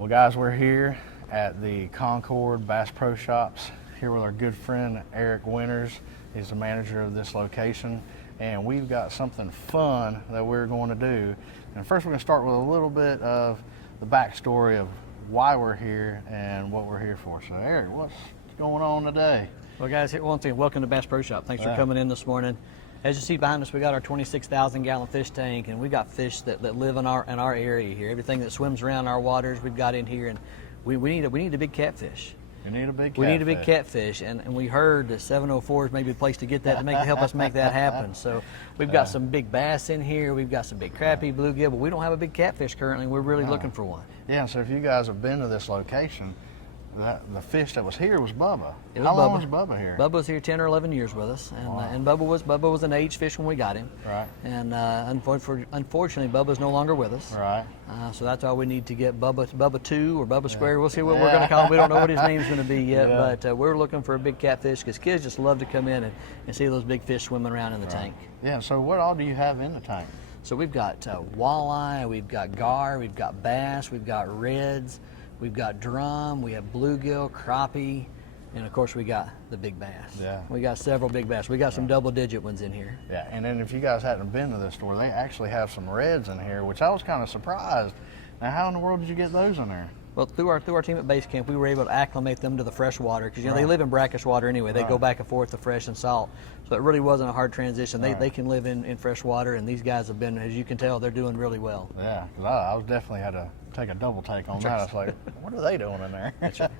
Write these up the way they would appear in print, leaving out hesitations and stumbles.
Well, guys, we're here at the Concord Bass Pro Shops, here with our good friend Eric Winters. He's the manager of this location, and we've got something fun that we're going to do. And first, we're going to start with a little bit of the backstory of why we're here and what we're here for. So, Eric, what's going on today? Well, guys, once again, welcome to Bass Pro Shop. Thanks for coming in this morning. As you see behind us, we got our 26,000 gallon fish tank, and we got fish that live in our area here. Everything that swims around our waters, we've got in here, and we need a big catfish. You need a big catfish. We need a big catfish, and we heard that 704 is maybe a place to get that to help us make that happen. So we've got some big bass in here, we've got some big crappie, bluegill, but we don't have a big catfish currently. We're really looking for one. Yeah, so if you guys have been to this location, the fish that was here was Bubba. How long was Bubba here? Bubba was here 10 or 11 years with us, and Bubba was an age fish when we got him. Right. And unfortunately, Bubba's no longer with us. Right. So that's why we need to get Bubba 2 or Bubba Square. We'll see what we're going to call him. We don't know what his name's going to be yet, but we're looking for a big catfish because kids just love to come in and see those big fish swimming around in the tank. Yeah. So what all do you have in the tank? So we've got walleye, we've got gar, we've got bass, we've got reds. We've got drum, we have bluegill, crappie, and of course we got the big bass. Yeah. We got several big bass. We got some double-digit ones in here. Yeah, and then if you guys hadn't been to this store, they actually have some reds in here, which I was kind of surprised. Now, how in the world did you get those in there? Well, through our team at base camp, we were able to acclimate them to the fresh water because they live in brackish water anyway. They go back and forth to fresh and salt, so it really wasn't a hard transition. They can live in fresh water, and these guys have been, as you can tell, they're doing really well. Yeah, because I was definitely had to take a double take on that. I was like, what are they doing in there? That's right.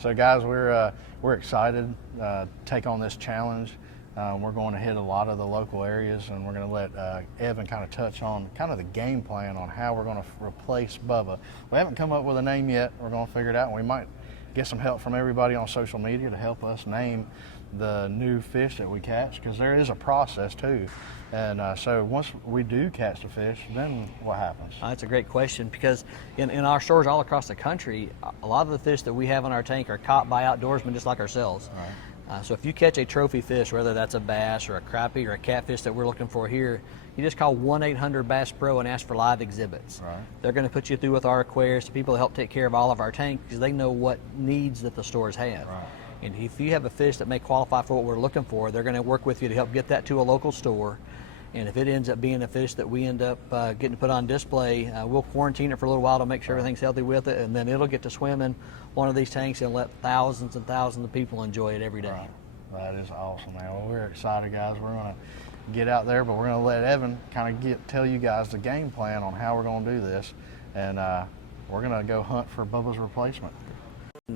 So, guys, we're excited to take on this challenge. We're going to hit a lot of the local areas, and we're going to let Evan kind of touch on kind of the game plan on how we're going to replace Bubba. We haven't come up with a name yet. We're going to figure it out, and we might get some help from everybody on social media to help us name the new fish that we catch, because there is a process too. And so once we do catch the fish, then what happens? That's a great question, because in our stores all across the country, a lot of the fish that we have in our tank are caught by outdoorsmen just like ourselves. Right. So if you catch a trophy fish, whether that's a bass or a crappie or a catfish that we're looking for here, you just call 1-800-BASS-PRO and ask for live exhibits. Right. They're going to put you through with our aquarists, people that help take care of all of our tanks, because they know what needs that the stores have. Right. And if you have a fish that may qualify for what we're looking for, they're going to work with you to help get that to a local store. And if it ends up being a fish that we end up getting put on display, we'll quarantine it for a little while to make sure everything's healthy with it, and then it'll get to swim in one of these tanks and let thousands and thousands of people enjoy it every day. Right. That is awesome, man. Well, we're excited, guys. We're going to get out there, but we're going to let Evan kind of tell you guys the game plan on how we're going to do this, and we're going to go hunt for Bubba's replacement.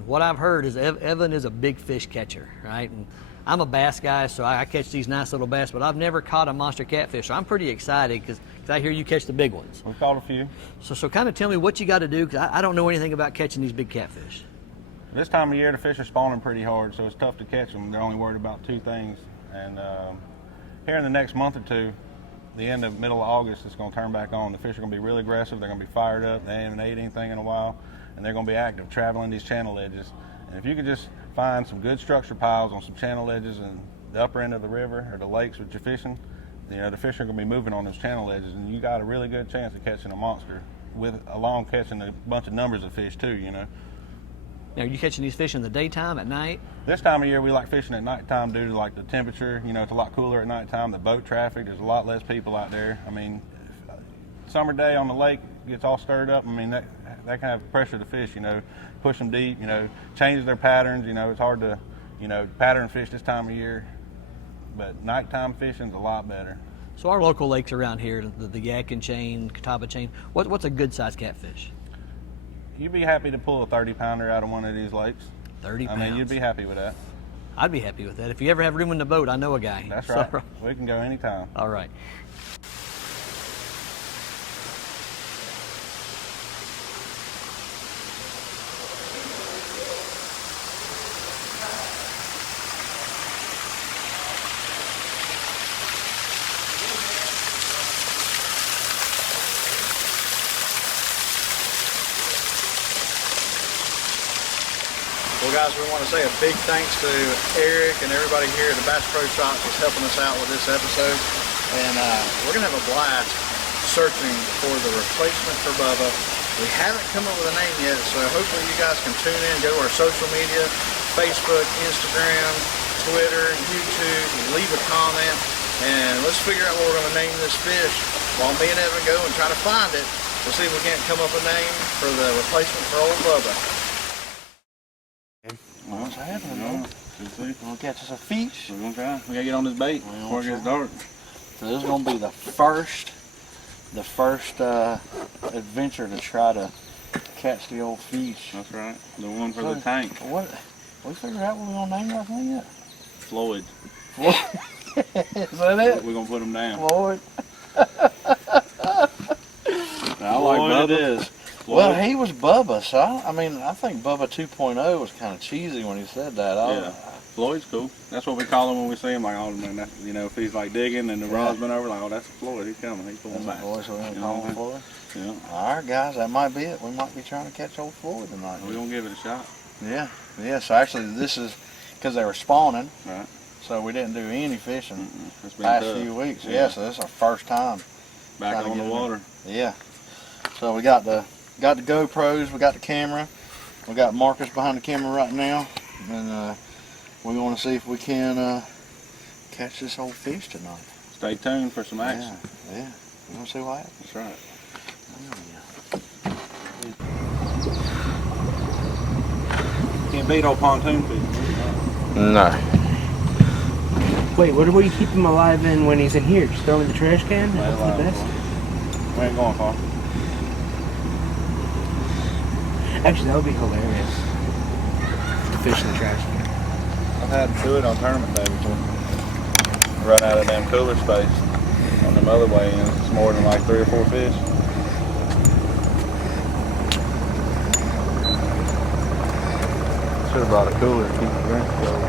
What I've heard is Evan is a big fish catcher, right? And I'm a bass guy, so I catch these nice little bass, but I've never caught a monster catfish, so I'm pretty excited because I hear you catch the big ones. We've caught a few. So kind of tell me what you got to do, because I don't know anything about catching these big catfish. This time of year, the fish are spawning pretty hard, so it's tough to catch them. They're only worried about two things. And here in the next month or two, the middle of August, it's going to turn back on. The fish are going to be really aggressive. They're going to be fired up. They haven't ate anything in a while, and they're going to be active, traveling these channel edges. And if you could just find some good structure piles on some channel edges in the upper end of the river or the lakes that you're fishing, the fish are going to be moving on those channel edges, and you got a really good chance of catching a monster, along catching a bunch of numbers of fish too. Now, are you catching these fish in the daytime, at night? This time of year, we like fishing at nighttime due to like the temperature. It's a lot cooler at nighttime. The boat traffic, there's a lot less people out there. I mean, summer day on the lake gets all stirred up. I mean, that can have pressure to fish. Push them deep. Changes their patterns. It's hard to, pattern fish this time of year. But nighttime fishing's a lot better. So our local lakes around here, the Yakin chain, Catawba chain, what's a good sized catfish? You'd be happy to pull a 30-pounder out of one of these lakes. 30 pounds. I mean, you'd be happy with that. I'd be happy with that. If you ever have room in the boat, I know a guy. That's right. We can go anytime. All right. Well, guys, we want to say a big thanks to Eric and everybody here at the Bass Pro Shop that's helping us out with this episode. And we're going to have a blast searching for the replacement for Bubba. We haven't come up with a name yet, so hopefully you guys can tune in, go to our social media, Facebook, Instagram, Twitter, YouTube, leave a comment, and let's figure out what we're going to name this fish while me and Evan go and try to find it. We'll see if we can't come up with a name for the replacement for old Bubba. What's happening, man? We're going to catch us a fish. We're going to try. We got to get on this bait before it gets dark. So this is going to be the first adventure to try to catch the old fish. That's right. The one for the tank. What? We figured out what we're going to name that thing yet? Floyd. Is that it? We're going to put him down. Floyd. I like Bubba. It is. Floyd. Well, he was Bubba, so I think Bubba 2.0 was kind of cheesy when he said that. Yeah. Floyd's cool. That's what we call him when we see him. Like, oh man, that's, you know, if he's like digging and the rod's been over, like, oh, that's Floyd. He's coming. He's pulling back. That's the voice we're going to call him Floyd. Yeah. All right, guys, that might be it. We might be trying to catch old Floyd tonight. We're going to give it a shot. Yeah. Yeah, so actually this is because they were spawning. Right. So we didn't do any fishing It's been last tough. few weeks. Yeah, so this is our first time. Back on the water. Yeah. So we got the GoPros, we got the camera, we got Marcus behind the camera right now, and we want to see if we can catch this old fish tonight. Stay tuned for some action. Yeah. We're gonna see what happens. That's right. Can't beat old pontoon fish. No. Wait, what do you keep him alive in when he's in here? Just throw him in the trash can? That's the best. We ain't going far. Actually, that would be hilarious. The fish in the trash can. I've had to do it on tournament day before. Run out of damn cooler space on them other way, and it's more than like 3 or 4 fish. Should have brought a cooler to keep the drink cold.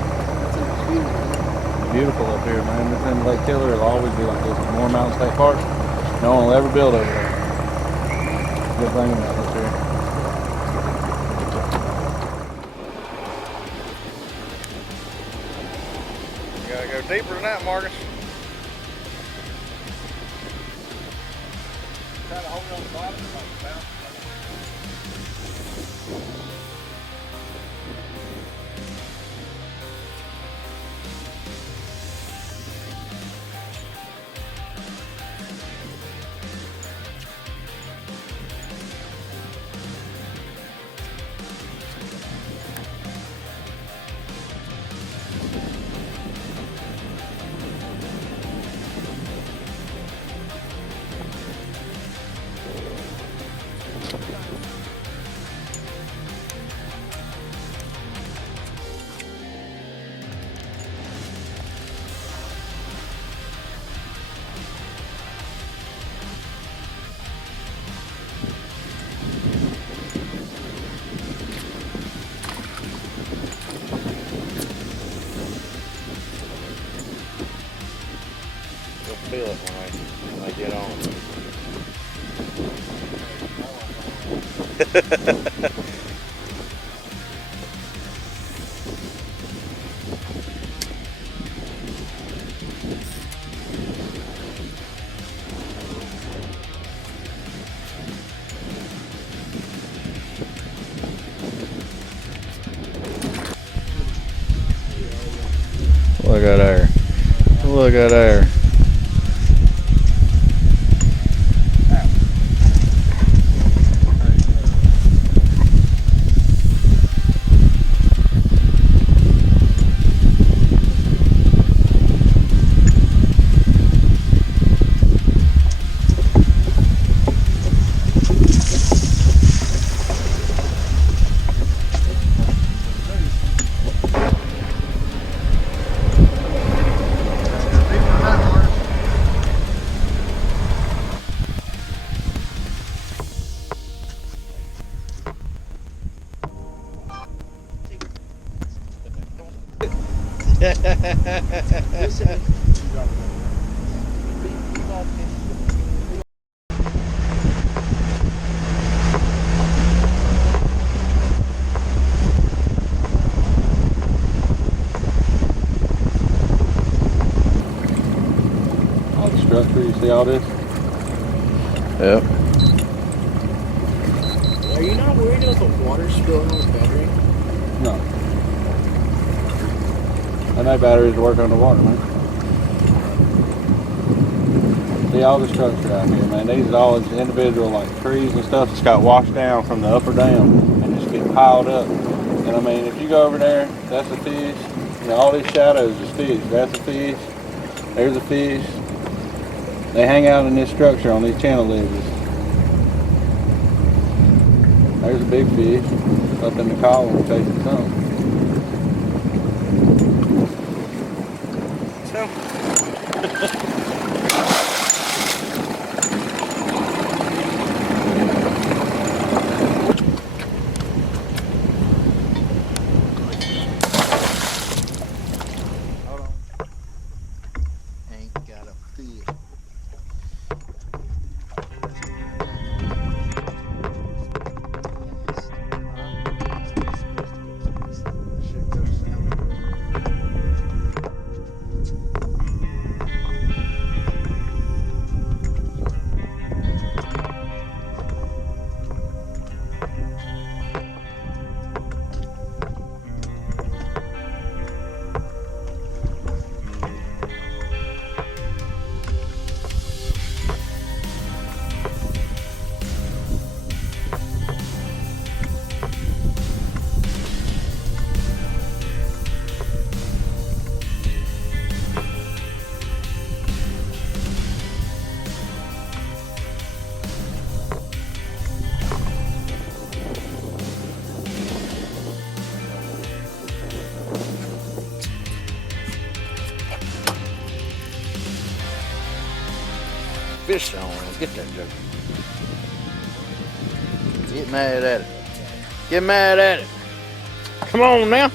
Beautiful up here, man. This end of Lake Tiller will always be like this. More Mountain State Park. No one will ever build over there. Good thing about this here. You gotta go deeper than that, Marcus. Try to hold it on the bottom. Feel it when I get on. Look at there. Look at there. All the structure, you see all this? Yep. ever deal with the water spilling on the battery? No. And that batteries work underwater, man. See all the structure out here, man. These are all individual like trees and stuff that's got washed down from the upper dam and just get piled up. And I mean, if you go over there, that's a fish. You know, all these shadows is fish. That's a fish. There's a fish. They hang out in this structure on these channel ledges. There's a big fish up in the column chasing something. Ain't got a fish. Fish on, get that joke. Get mad at it. Get mad at it. Come on now.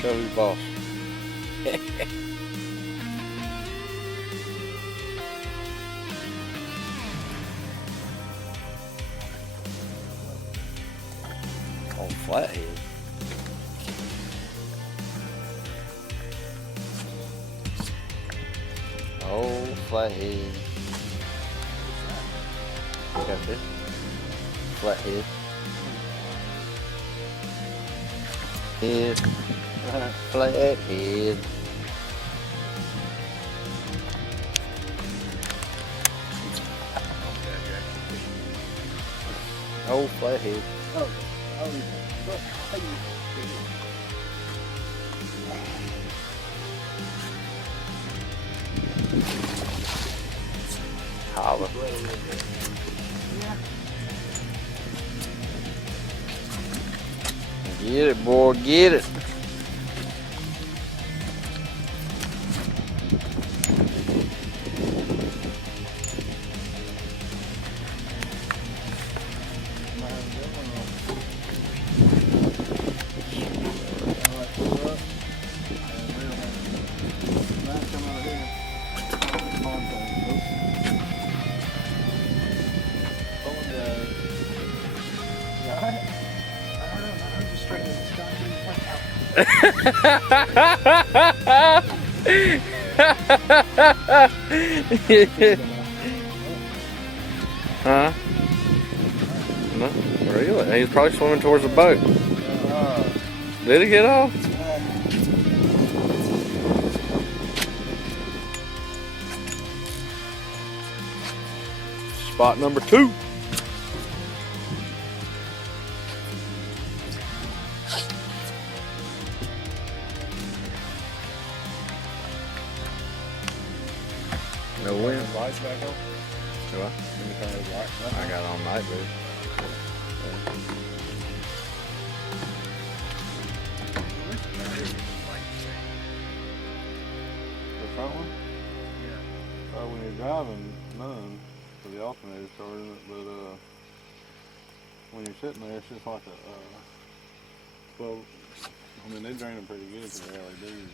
Show who's boss. On flathead. Oh, flathead. Catfish. Flathead. Head. Flathead. Oh, flathead. Holla. Get it, boy, get it. Huh? No, really? He's probably swimming towards the boat. Did he get off? Spot number 2. No wind. Lights back on? Do I? Let me turn those lights back on. I got it on night, dude. The front one? Yeah. When you're driving, none, for the alternator starting it, but when you're sitting there, it's just like a, well, I mean, they drain them pretty good for the LEDs.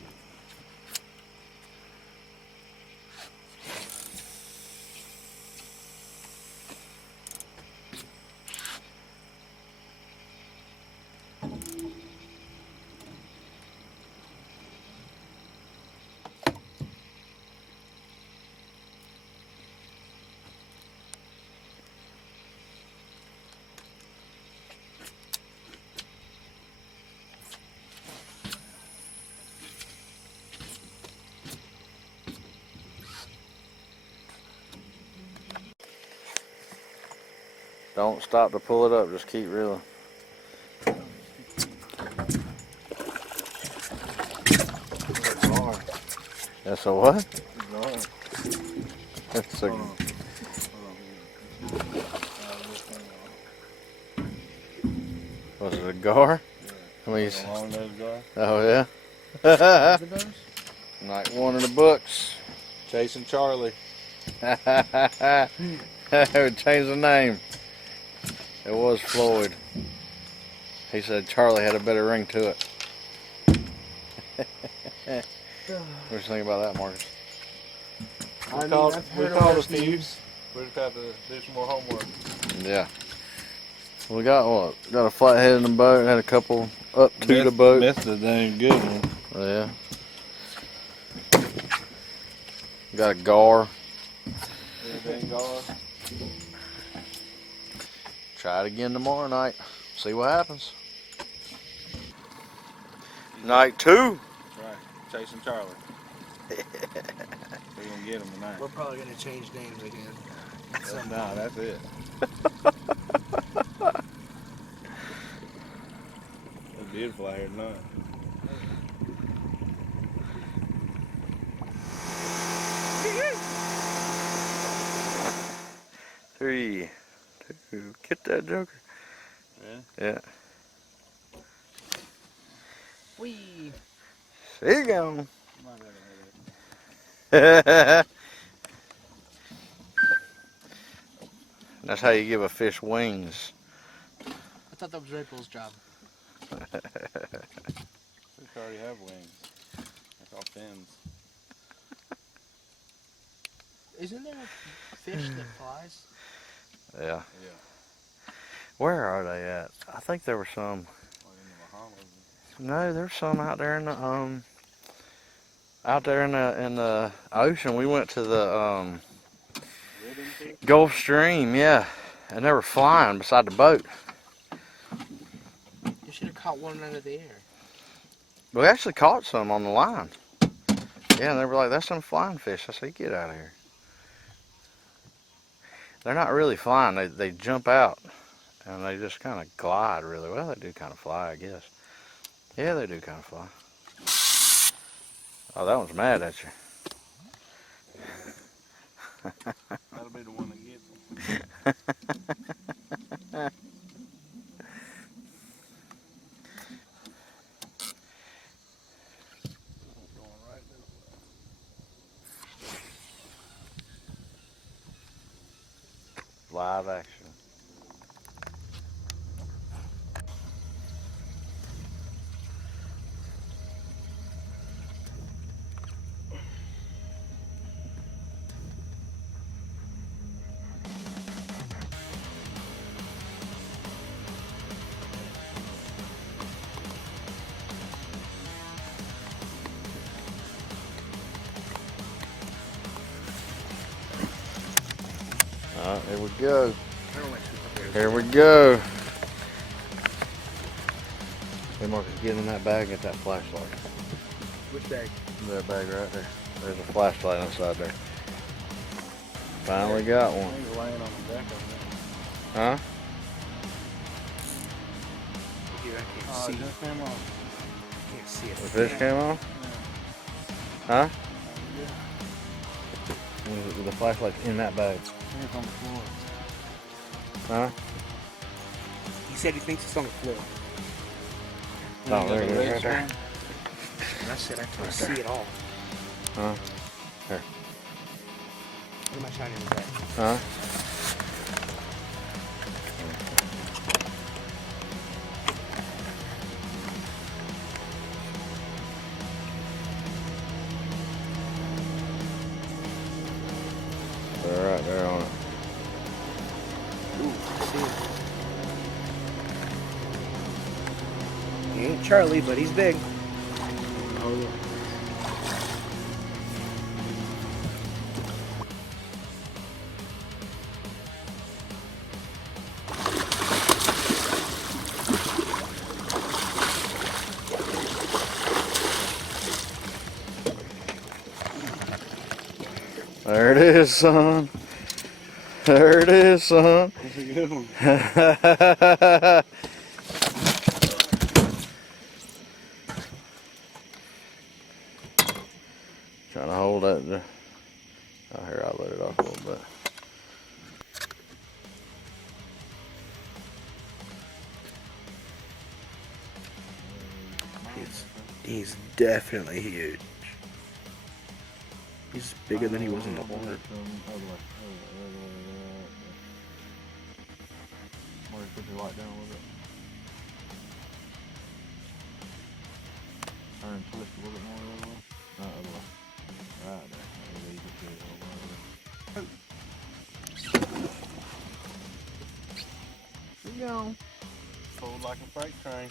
Don't stop to pull it up, just keep reeling. That's a what? That's a... Was it a gar? Yeah. Oh yeah? Like one of the books. Chasing Charlie. Would change the name. It was Floyd. He said Charlie had a better ring to it. What do you think about that, Marcus? We called a few. We just have to do some more homework. Yeah. We got what? Got a flathead in the boat. Had a couple up to the boat. Missed a dang good one. Yeah. Got a gar. Try it again tomorrow night. See what happens. Night 2. Right. Chasing Charlie. We're gonna get him tonight. We're probably gonna change names again. Nah, that's it. It's beautiful out here tonight. Three, two, get that joker. Yeah. Wee. There you go. That's how you give a fish wings. I thought that was Red Bull's job. Fish already have wings. They're called fins. Isn't there a fish that flies? Yeah. Yeah. Where are they at? I think there were some. Like in the Bahamas. No, there's some out there in the in the ocean. We went to the Gulf Stream, yeah, and they were flying beside the boat. You should have caught one out of the air. We actually caught some on the line. Yeah, and they were like, "That's some flying fish." I said, "Get out of here." They're not really flying. They jump out and they just kind of glide really well. They do kind of fly, I guess. Yeah, they do kind of fly. Oh, that one's mad at you. That'll be the one that gets them. Live action. Alright, here we go. Here we go. Hey Marcus, get in that bag, get that flashlight. Which bag? That bag right there. There's a flashlight inside there. Finally got one. He's laying on the deck over Huh? Here, I can't there. see. It just came on. Can't see it. The fish came on? Huh? The flashlight's in that bag. It's on the floor. Huh? He said he thinks it's on the floor. Oh, there it is right there. And I said I can't see it all. Huh? Here. What am I shining in the back? Huh? They're right there on it. Ooh, I see it. He ain't Charlie, but he's big. Oh, look. There it is, son. There it is, son. That's a good one. Trying to hold that. Oh, here, I'll let it off a little bit. He's definitely huge. He's bigger than he was in the water. Put your light down a little bit. Turn and twist a little bit more the other way. Not the other way. Right there. Maybe you can see it over there. Keep going. Fold like a freight train.